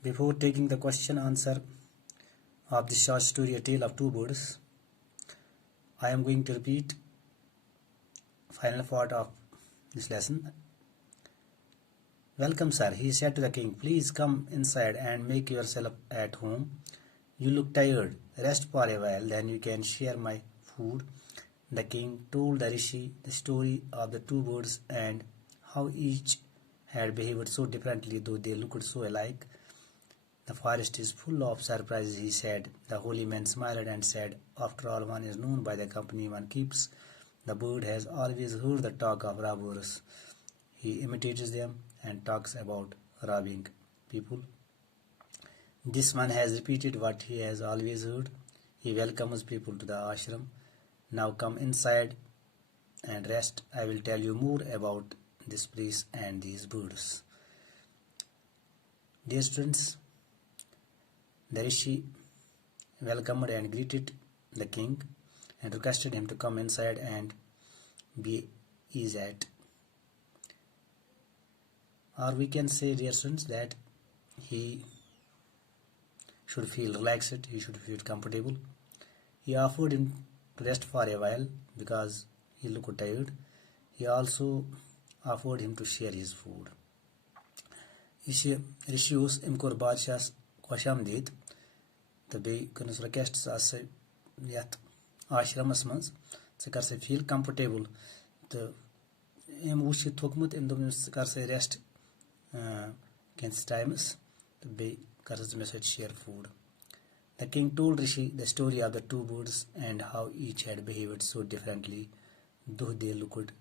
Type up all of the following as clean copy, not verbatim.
Before taking the question answer of this short story, A Tale of Two Birds, I am going to repeat final part of this lesson. Welcome, sir, he said to the king. Please come inside and make yourself at home. You look tired. Rest for a while, then you can share my food. The king told the rishi the story of the two birds and how each had behaved so differently, though they looked so alike. The forest is full of surprises, he said. The holy man smiled and said, After all, one is known by the company one keeps. The bird has always heard the talk of robbers. He imitates them and talks about robbing people. This one has repeated what he has always heard. He welcomes people to the ashram. Now come inside and rest. I will tell you more about this place and these birds. Dear students, the rishi welcomed and greeted the king and requested him to come inside and be easy at. Or we can say, dear students, that he should feel relaxed, he should feel comfortable. He offered him to rest for a while because he looked tired. He also offered him to share his food. Rishi us imkur badshahs khoshamdeed teh bey könus request as yat ashramas mans se kar se feel comfortable teh em wush thokmut em domus kar se rest kens times teh bey kar se me share food. The king told Rishi the story of the two birds and how each had behaved so differently, though they looked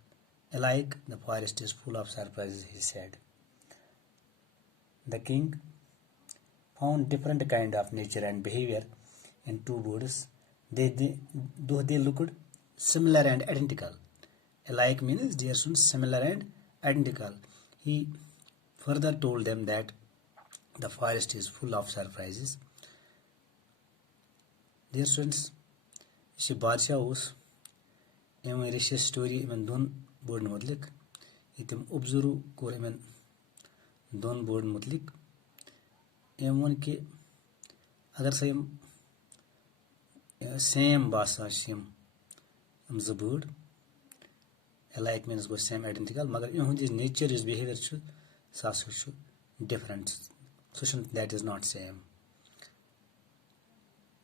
alike. The forest is full of surprises, he said. The king found different kind of nature and behavior in two birds. Though they looked similar and identical. Alike means, dear students, similar and identical. He further told them that the forest is full of surprises. Dear students, she Badsha us emen rishi story emen don bird mutlik item observe kor emen don bird mutlik emen ke agar sayam same basa shim the bird alike means go same identical magar ehund nature is behavior chu sasu different so that is not same.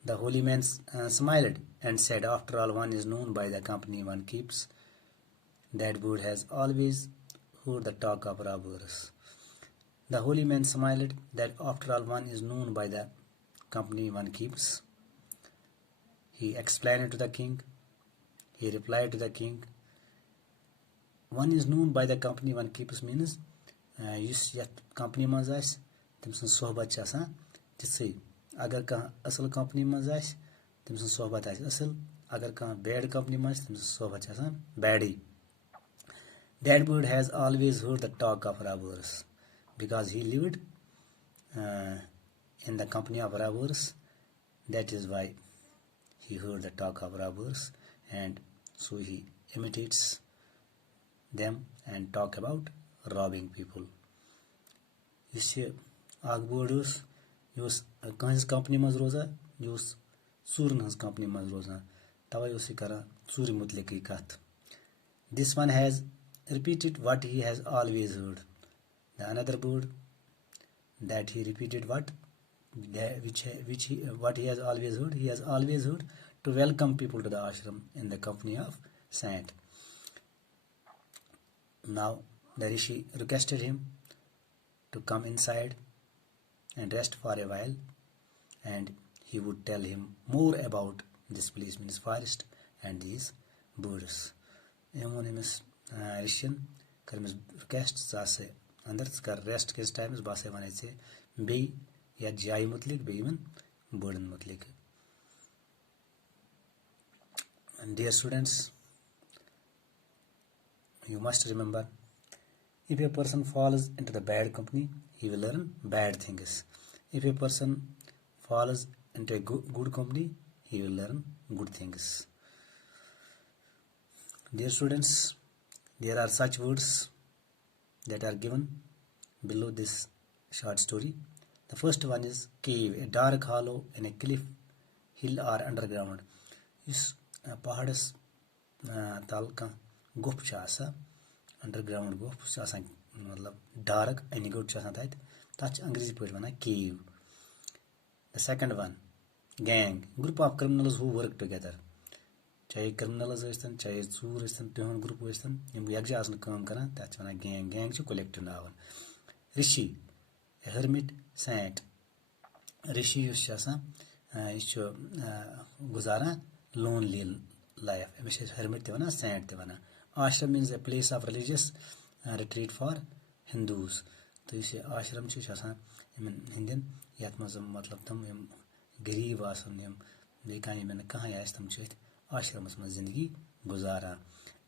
The holy man smiled and said, After all, one is known by the company one keeps. That bird has always heard the talk of robbers. The holy man smiled that after all, one is known by the company one keeps. He explained it to the king. He replied to the king, One is known by the company one keeps means, yus yat company maz as, temsun sohbat cha asan, titse अगर कहाँ असल company में जाए तम सं सोहबत आए असल अगर कहाँ बैड कंपनी में तम सं सोहबत आसान baddie. That bird has always heard the talk of robbers because he lived in the company of robbers. That is why he heard the talk of robbers and so he imitates them and talk about robbing people. This bird Yus Kans company maz roza, yus Surnas company maz roza, Tava Yosikara, Suri Mutleki kat. This one has repeated what he has always heard. The another bird that he repeated what he has always heard. He has always heard to welcome people to the ashram in the company of saint. Now the rishi requested him to come inside and rest for a while and he would tell him more about this place means forest and these birds. Emonymous Rishan karmis request sase andar kar rest kes times base vanese be ya jai mutlik be even burden mutlik. And dear students, you must remember, if a person falls into the bad company, he will learn bad things. If a person falls into a good company, he will learn good things. Dear students, there are such words that are given below this short story. The first one is cave, a dark hollow in a cliff, hill or underground. Yus pahadas tal kan guf छ आसा underground guf छ आसा मतलब dark any good छ आसा तात तात अंग्रेजी पॉइंट बना cave. The second one gang, group of criminals who work together. चाहे criminals ٲسۍतन चाहे ژوٗر ٲسۍतन تِہُنٛد group ٲسۍतن یِم یکجا آسن کٲم کران تتھ چھِ ونان gang. gang چھُ collective now. rishi, a hermit, saint. rishi یُس چھُ آسان یہِ چھُ گُزاران lonely life. أمِس چھِ hermit تہِ ونان saint تہِ ونان. ashram means a place of religious retreat for Hindus. تہٕ یُس یہِ ashram چھُ یہِ چھُ آسان یِمن ہِنٛدٮ۪ن یتھ منٛز مطلب تِم یِم غریٖب آسن یِم بیٚیہِ کانٛہہ یِمن نہٕ کٕہٕنۍ آسہِ تِم چھِ أتھۍ آشرمس منٛز زندگی گُزاران.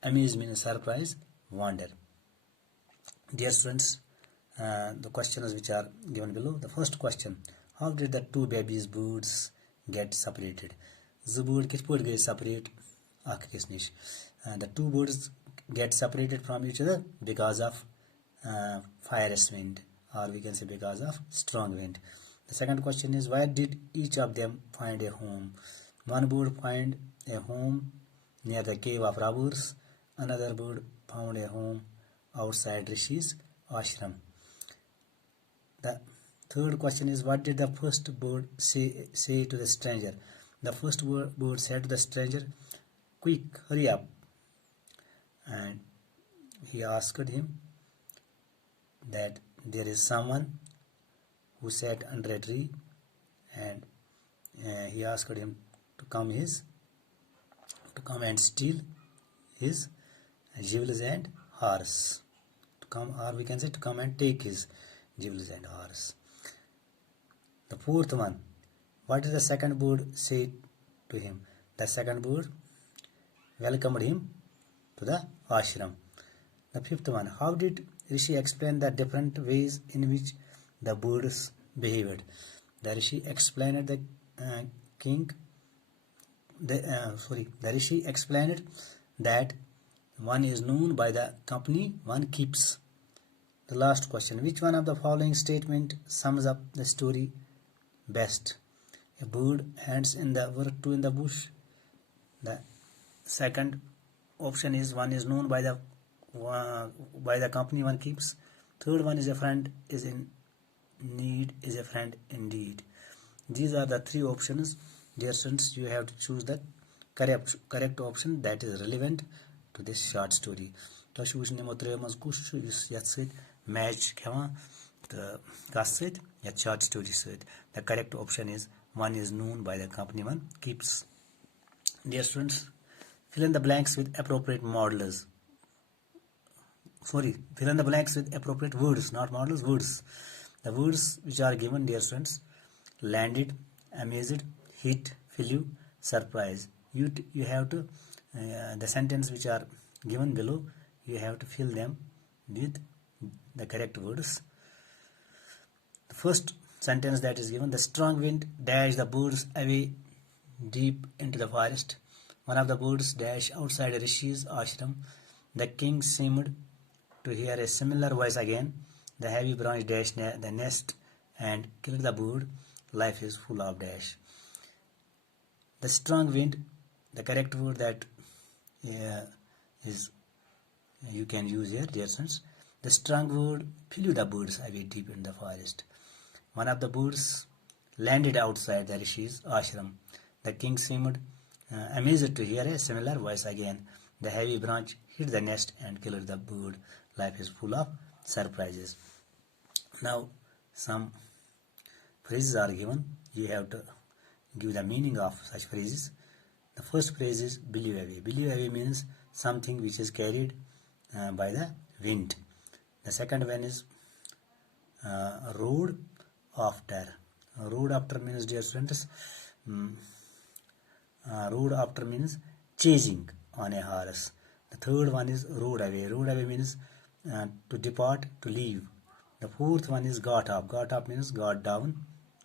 Amaze means surprise, wonder. Dear students, the questions which are given below. The first question: how did the two babies birds get separated? زٕ بٲڈ کِتھ پٲٹھۍ گٔے separate اکھ أکِس نِش؟ The two birds get separated from each other because of fierce wind, or we can say because of strong wind. The second question is: where did each of them find a home? One bird find a home near the cave of robbers. Another bird found a home outside Rishi's ashram. The third question is: what did the first bird say to the stranger? The first bird said to the stranger, "Quick, hurry up." And he asked him that there is someone who sat under a tree, and he asked him to come and steal his jewels and horse. To come, or we can say to come and take his jewels and horse. The fourth one: what did the second bird say to him? The second bird welcomed him to the ashram. The fifth one: how did Rishi explain the different ways in which the birds behaved? The Rishi explained the Rishi explained that one is known by the company one keeps. The last question: which one of the following statement sums up the story best? A bird hands in the work to in the bush. The second option is: one is known by the company one keeps. Third one is: a friend is in need is a friend indeed. These are the three options. Dear students, you have to choose the correct option that is relevant to this short story. تۄہہِ چھُ وٕچھُن یِمو ترٛیو منٛز کُس چھُ یُس یتھ سۭتۍ میچ چھُ کھٮ۪وان تہٕ کتھ سۭتۍ یتھ شارٹ سٹوری سۭتۍ. The correct option is: one is known by the company one keeps. Dear students, fill in the blanks with appropriate models. Fill in the blanks with appropriate words, not models, words. The words which are given, dear students: landed, amazed, hit, flew, surprise. You have to the sentence which are given below, you have to fill them with the correct words. The first sentence that is given: the strong wind dashed the birds away deep into the forest. One of the birds dashed outside Rishi's ashram. The king seemed to hear a similar voice again. The heavy branch dashed the nest and killed the bird. Life is full of dash. The strong wind, the correct word that is you can use here, dear students. The strong word flew the birds away deep in the forest. One of the birds landed outside the Rishi's ashram. The king seemed amazed to hear a similar voice again. The heavy branch hit the nest and killed the bird. Life is full of surprises. Now some phrases are given. You have to give the meaning of such phrases. The first phrase is blew away. Blew away means something which is carried by the wind. The second one is rode after. Rode after means, dear students, rode after means chasing on a horse. The third one is rode away. Rode away means to depart, to leave. The fourth one is got up. Got up means got down,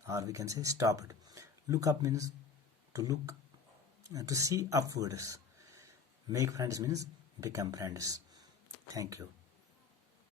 or we can say stopped. Look up means to look, to see upwards. Make friends means become friends. Thank you.